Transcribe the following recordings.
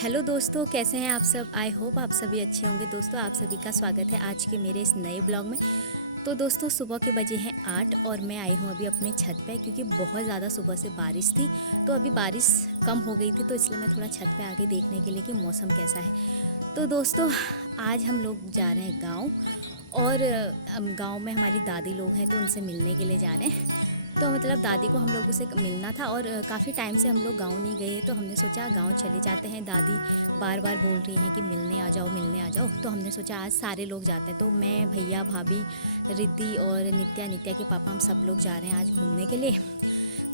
Hello दोस्तों, कैसे हैं आप सब। आई होप आप सभी अच्छे होंगे। दोस्तों, आप सभी का स्वागत है आज के मेरे इस नए ब्लॉग में। तो दोस्तों, सुबह के बजे हैं 8 और मैं आई हूँ अभी अपने छत पे, क्योंकि बहुत ज़्यादा सुबह से बारिश थी। तो अभी बारिश कम हो गई थी, तो इसलिए मैं थोड़ा छत पे आके देखने के लिए कि मौसम कैसा है। तो दोस्तों, आज हम लोग जा रहे हैं गाँव, और गाँव में हमारी दादी लोग हैं, तो उनसे मिलने के लिए जा रहे हैं। तो मतलब दादी को हम लोगों से मिलना था, और काफ़ी टाइम से हम लोग गांव नहीं गए, तो हमने सोचा गांव चले जाते हैं। दादी बार बार बोल रही हैं कि मिलने आ जाओ, मिलने आ जाओ। तो हमने सोचा आज सारे लोग जाते हैं। तो मैं, भैया, भाभी, रिद्धि और नित्या, नित्या के पापा, हम सब लोग जा रहे हैं आज घूमने के लिए।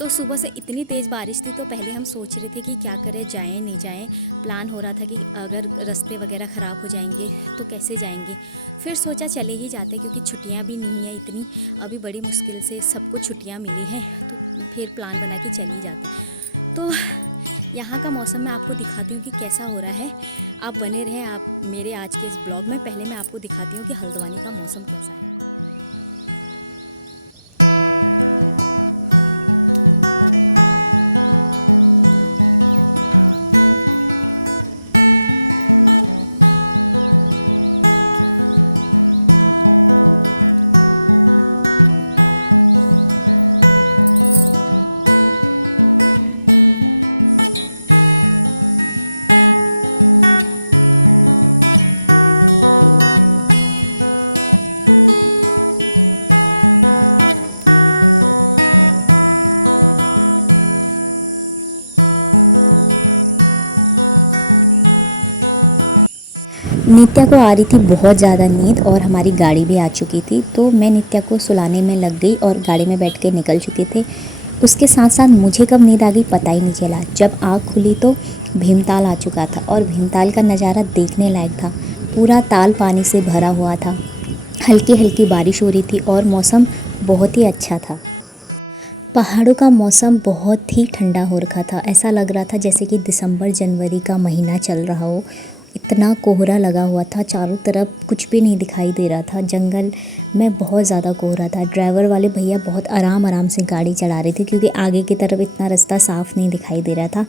तो सुबह से इतनी तेज़ बारिश थी, तो पहले हम सोच रहे थे कि क्या करें, जाएं नहीं जाएं। प्लान हो रहा था कि अगर रास्ते वगैरह ख़राब हो जाएंगे तो कैसे जाएंगे। फिर सोचा चले ही जाते, क्योंकि छुट्टियां भी नहीं है इतनी। अभी बड़ी मुश्किल से सबको छुट्टियां मिली हैं, तो फिर प्लान बना के चल ही जाते। तो यहाँ का मौसम मैं आपको दिखाती हूँ कि कैसा हो रहा है। आप बने रहें आप मेरे आज के इस ब्लॉग में। पहले मैं आपको दिखाती हूँ कि हल्द्वानी का मौसम कैसा है। नित्या को आ रही थी बहुत ज़्यादा नींद, और हमारी गाड़ी भी आ चुकी थी। तो मैं नित्या को सुलाने में लग गई और गाड़ी में बैठ के निकल चुके थे। उसके साथ साथ मुझे कब नींद आ गई पता ही नहीं चला। जब आँख खुली तो भीमताल आ चुका था, और भीमताल का नज़ारा देखने लायक था। पूरा ताल पानी से भरा हुआ था, हल्की हल्की बारिश हो रही थी, और मौसम बहुत ही अच्छा था। पहाड़ों का मौसम बहुत ही ठंडा हो रखा था। ऐसा लग रहा था जैसे कि दिसंबर जनवरी का महीना चल रहा हो। इतना कोहरा लगा हुआ था, चारों तरफ कुछ भी नहीं दिखाई दे रहा था। जंगल में बहुत ज़्यादा कोहरा था। ड्राइवर वाले भैया बहुत आराम आराम से गाड़ी चला रहे थे, क्योंकि आगे की तरफ इतना रास्ता साफ़ नहीं दिखाई दे रहा था।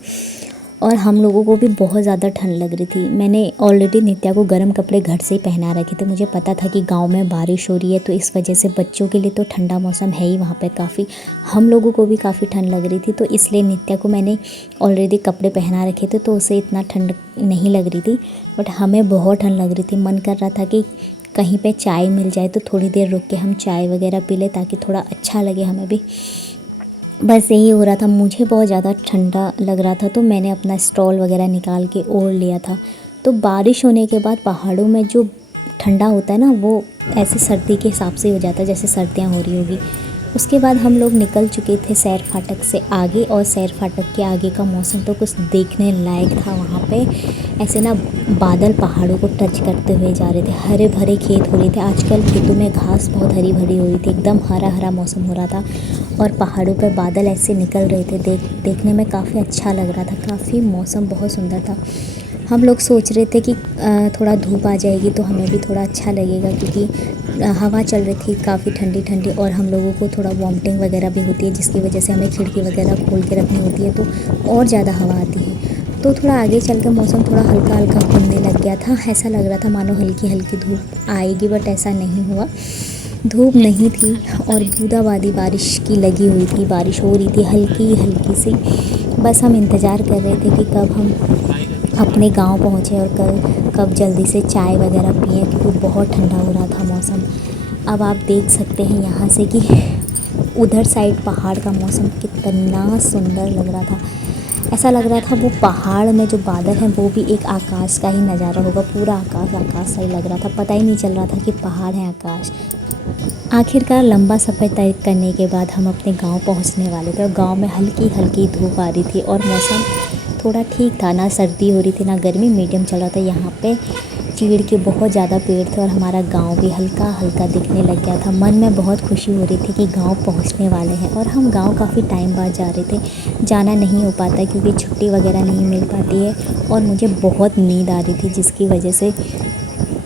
और हम लोगों को भी बहुत ज़्यादा ठंड लग रही थी। मैंने ऑलरेडी नित्या को गर्म कपड़े घर से ही पहना रखे थे। मुझे पता था कि गांव में बारिश हो रही है, तो इस वजह से बच्चों के लिए तो ठंडा मौसम है ही वहाँ पे काफ़ी। हम लोगों को भी काफ़ी ठंड लग रही थी, तो इसलिए नित्या को मैंने ऑलरेडी कपड़े पहना रखे थे, तो उसे इतना ठंड नहीं लग रही थी। बट हमें बहुत ठंड लग रही थी। मन कर रहा था कि कहीं पर चाय मिल जाए तो थोड़ी देर रुक के हम चाय वगैरह पी लें, ताकि थोड़ा अच्छा लगे हमें भी। बस यही हो रहा था। मुझे बहुत ज़्यादा ठंडा लग रहा था, तो मैंने अपना स्टॉल वगैरह निकाल के ओढ़ लिया था। तो बारिश होने के बाद पहाड़ों में जो ठंडा होता है ना, वो ऐसे सर्दी के हिसाब से हो जाता है, जैसे सर्दियाँ हो रही होगी। उसके बाद हम लोग निकल चुके थे सैर फाटक से आगे, और सैर फाटक के आगे का मौसम तो कुछ देखने लायक था। वहाँ पे ऐसे ना बादल पहाड़ों को टच करते हुए जा रहे थे। हरे भरे खेत हो रहे थे। आजकल खेतों में घास बहुत हरी भरी हो रही थी। एकदम हरा हरा मौसम हो रहा था, और पहाड़ों पर बादल ऐसे निकल रहे थे। देखने में काफ़ी अच्छा लग रहा था। काफ़ी मौसम बहुत सुंदर था। हम लोग सोच रहे थे कि थोड़ा धूप आ जाएगी तो हमें भी थोड़ा अच्छा लगेगा, क्योंकि हवा चल रही थी काफ़ी ठंडी ठंडी, और हम लोगों को थोड़ा वॉमिटिंग वगैरह भी होती है, जिसकी वजह से हमें खिड़की वगैरह खोल के रखनी होती है, तो और ज़्यादा हवा आती है। तो थोड़ा आगे चल कर मौसम थोड़ा हल्का हल्का होने लग गया था। ऐसा लग रहा था मानो हल्की हल्की धूप आएगी, बट ऐसा नहीं हुआ। धूप नहीं थी, और बूंदाबांदी बारिश की लगी हुई थी। बारिश हो रही थी हल्की हल्की सी। बस हम इंतज़ार कर रहे थे कि कब हम अपने गांव पहुँचे, और कब जल्दी से चाय वगैरह पिए, क्योंकि बहुत ठंडा हो रहा था मौसम। अब आप देख सकते हैं यहाँ से कि उधर साइड पहाड़ का मौसम कितना सुंदर लग रहा था। ऐसा लग रहा था वो पहाड़ में जो बादल हैं वो भी एक आकाश का ही नज़ारा होगा। पूरा आकाश आकाश सा ही लग रहा था। पता ही नहीं चल रहा था कि पहाड़ है आकाश। आखिरकार लंबा सफ़र तय करने के बाद हम अपने गांव पहुंचने वाले थे, और गांव में हल्की हल्की धूप आ रही थी, और मौसम थोड़ा ठीक था। ना सर्दी हो रही थी ना गर्मी, मीडियम चल रहा था। यहाँ पे चीड़ के बहुत ज़्यादा पेड़ थे, और हमारा गांव भी हल्का हल्का दिखने लग गया था। मन में बहुत खुशी हो रही थी कि गांव पहुंचने वाले हैं। और हम गांव काफ़ी टाइम बाद जा रहे थे। जाना नहीं हो पाता क्योंकि छुट्टी वगैरह नहीं मिल पाती है, और मुझे बहुत नींद आ रही थी, जिसकी वजह से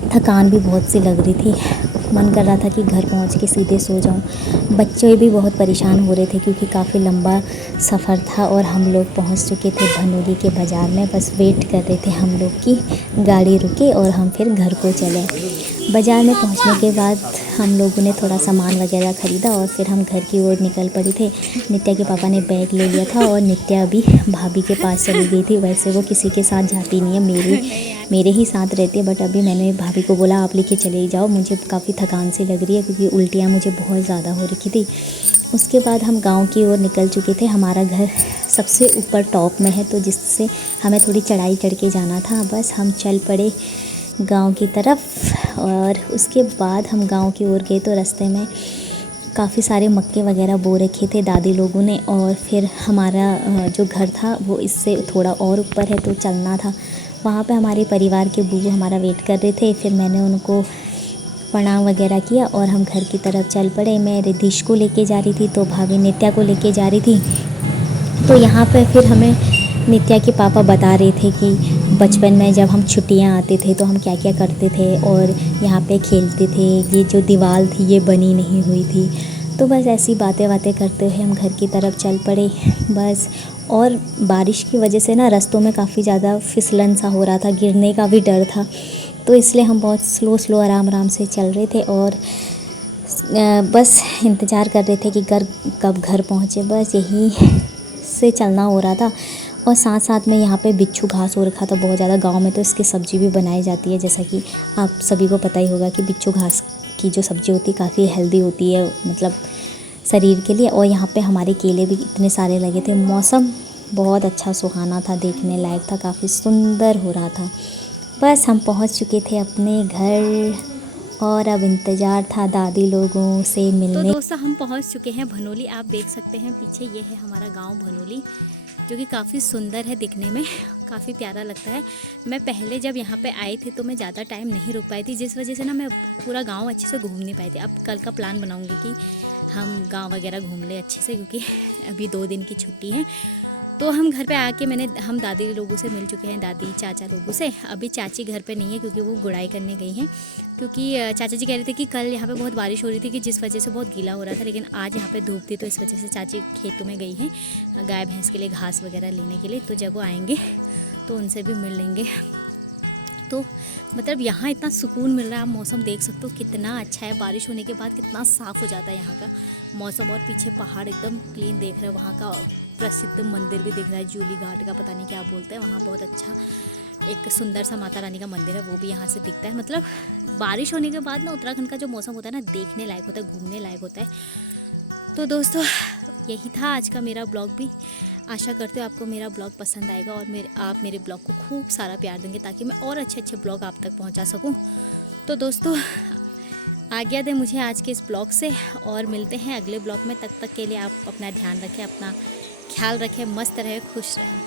थकान भी बहुत सी लग रही थी। मन कर रहा था कि घर पहुंच के सीधे सो जाऊं। बच्चे भी बहुत परेशान हो रहे थे क्योंकि काफ़ी लंबा सफ़र था और हम लोग पहुंच चुके थे भनोली के बाज़ार में। बस वेट कर रहे थे हम लोग की गाड़ी रुके और हम फिर घर को चले। बाज़ार में पहुंचने के बाद हम लोगों ने थोड़ा सामान वगैरह ख़रीदा और फिर हम घर की ओर निकल पड़ी थे। नित्या के पापा ने बैग ले लिया था और नित्या अभी भाभी के पास चली गई थी। वैसे वो किसी के साथ जाती नहीं है, मेरे ही साथ रहती है, बट अभी मैंने भाभी को बोला आप लेके चले जाओ, मुझे काफ़ी थकान सी लग रही है क्योंकि उल्टियाँ मुझे बहुत ज़्यादा हो रखी थी। उसके बाद हम गांव की ओर निकल चुके थे। हमारा घर सबसे ऊपर टॉप में है, तो जिससे हमें थोड़ी चढ़ाई चढ़ के जाना था। बस हम चल पड़े गांव की तरफ और उसके बाद हम गांव की ओर गए तो रास्ते में काफ़ी सारे मक्के वगैरह बो रखे थे दादी लोगों ने। और फिर हमारा जो घर था वो इससे थोड़ा और ऊपर है, तो चलना था। वहाँ पे हमारे परिवार के बूबू हमारा वेट कर रहे थे। फिर मैंने उनको प्रणाम वगैरह किया और हम घर की तरफ चल पड़े। मैं रिद्धीश को लेके जा रही थी तो भाभी नित्या को लेके जा रही थी। तो यहाँ पे फिर हमें नित्या के पापा बता रहे थे कि बचपन में जब हम छुट्टियाँ आते थे तो हम क्या क्या करते थे और यहाँ पे खेलते थे। ये जो दीवार थी ये बनी नहीं हुई थी। तो बस ऐसी बातें करते हुए हम घर की तरफ चल पड़े बस। और बारिश की वजह से ना रास्तों में काफ़ी ज़्यादा फिसलन सा हो रहा था, गिरने का भी डर था। तो इसलिए हम बहुत स्लो आराम से चल रहे थे और बस इंतज़ार कर रहे थे कि कब घर पहुँचे। बस यही से चलना हो रहा था। और साथ में यहाँ पे बिच्छू घास हो रखा था बहुत ज़्यादा। गांव में तो इसकी सब्ज़ी भी बनाई जाती है, जैसा कि आप सभी को पता ही होगा कि बिच्छू घास की जो सब्ज़ी होती है काफ़ी हेल्दी होती है, मतलब शरीर के लिए। और यहाँ पे हमारे केले भी इतने सारे लगे थे। मौसम बहुत अच्छा सुहाना था, देखने लायक था, काफ़ी सुंदर हो रहा था। बस हम पहुँच चुके थे अपने घर और अब इंतज़ार था दादी लोगों से मिलने। तो दोस्तों हम पहुँच चुके हैं भनोली। आप देख सकते हैं पीछे ये है हमारा गांव भनोली, जो कि काफ़ी सुंदर है, दिखने में काफ़ी प्यारा लगता है। मैं पहले जब यहाँ पे आई थी तो मैं ज़्यादा टाइम नहीं रुक पाई थी, जिस वजह से ना मैं पूरा गांव अच्छे से घूम नहीं पाई थी। अब कल का प्लान बनाऊँगी कि हम गांव वगैरह घूम ले अच्छे से, क्योंकि अभी 2 दिन की छुट्टी है। तो हम घर पे आके हम दादी लोगों से मिल चुके हैं, दादी चाचा लोगों से। अभी चाची घर पे नहीं है क्योंकि वो गुड़ाई करने गई हैं, क्योंकि चाचा जी कह रहे थे कि कल यहाँ पे बहुत बारिश हो रही थी कि जिस वजह से बहुत गीला हो रहा था, लेकिन आज यहाँ पे धूप थी तो इस वजह से चाची खेतों में गई हैं गाय भैंस के लिए घास वगैरह लेने के लिए। तो जब वो आएंगे तो उनसे भी मिल लेंगे। तो मतलब यहाँ इतना सुकून मिल रहा है, आप मौसम देख सकते हो कितना अच्छा है। बारिश होने के बाद कितना साफ़ हो जाता है यहाँ का मौसम। और पीछे पहाड़ एकदम क्लीन देख रहे हैं, वहाँ का प्रसिद्ध मंदिर भी दिख रहा है, जूली घाट का पता नहीं क्या बोलते हैं, वहाँ बहुत अच्छा एक सुंदर सा माता रानी का मंदिर है, वो भी यहाँ से दिखता है। मतलब बारिश होने के बाद ना उत्तराखंड का जो मौसम होता है ना, देखने लायक होता है, घूमने लायक होता है। तो दोस्तों यही था आज का मेरा ब्लॉग भी। आशा करते हो आपको मेरा ब्लॉग पसंद आएगा और आप मेरे ब्लॉग को खूब सारा प्यार देंगे ताकि मैं और अच्छे ब्लॉग आप तक पहुंचा सकूं। तो दोस्तों आज्ञा दें मुझे आज के इस ब्लॉग से, और मिलते हैं अगले ब्लॉग में। तब तक के लिए आप अपना ध्यान रखें, अपना ख्याल रखें, मस्त रहें, खुश रहें।